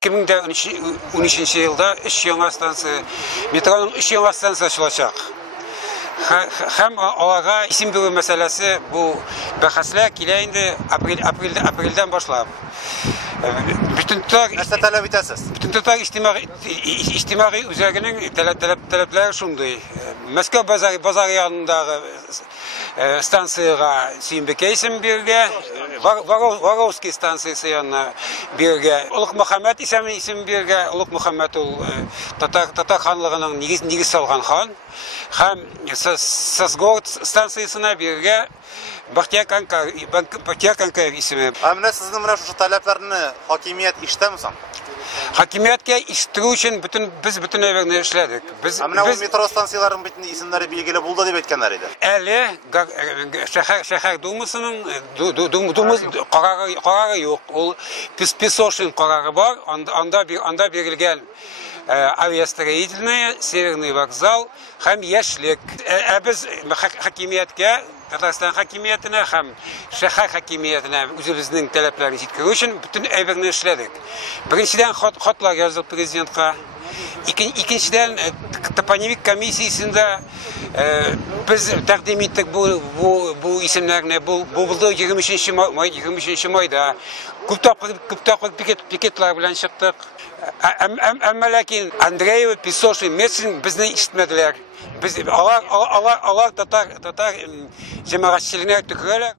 2013 yılda 3 yeni stansiya, metronun 3 yeni stansiyası açılacak. Hem olaga isim bölü meselesi bu bahaslar kileyinde April'den başlayıp. Bütün tutar içtimai üzerinin talepleri şunday. Moskva bazarı yanındaki stansiyaya Simbekeysim birge, Varovski stansiyası yanına birge, Uluk Muhammed isim birge, Uluk Muhammed Tatar Hanlığının nigis salgan han. Hem Sasgord stansiyasına birge, Bahtiyar Kankayev ismi. Amine sizin şu taleplerini hakimiyet işte mi san? Hakimiyetke iştiği için biz bütün evlerini işledik. Amine o metro stansiyaların bütün isimleri bilgili buldu diye etkenleriydi. Eli şehir dumasının kararı yok. O Pisoş'un kararı var. Anda verilgen aviastроительный, Северный вокзал, hem yaşlık. Biz hakimiyetke, Tatarstan hakimiyetine hem şehir hakimiyetine üzümüzün taleplerini yetkiliyor için bütün evlerini işledik. Birinciden xatlar yazdık prezident'e. İkinciden toponimik komisyasında biz takdim ettik bu isimlerini. Bu 23. Mayda Kuptaklık piketler bilen çıktık. Ama lakin Andrei ve Pisoş'un Mersin bizni işitmediler. Biz Allah Tatar cemaatçiliğine tükürerek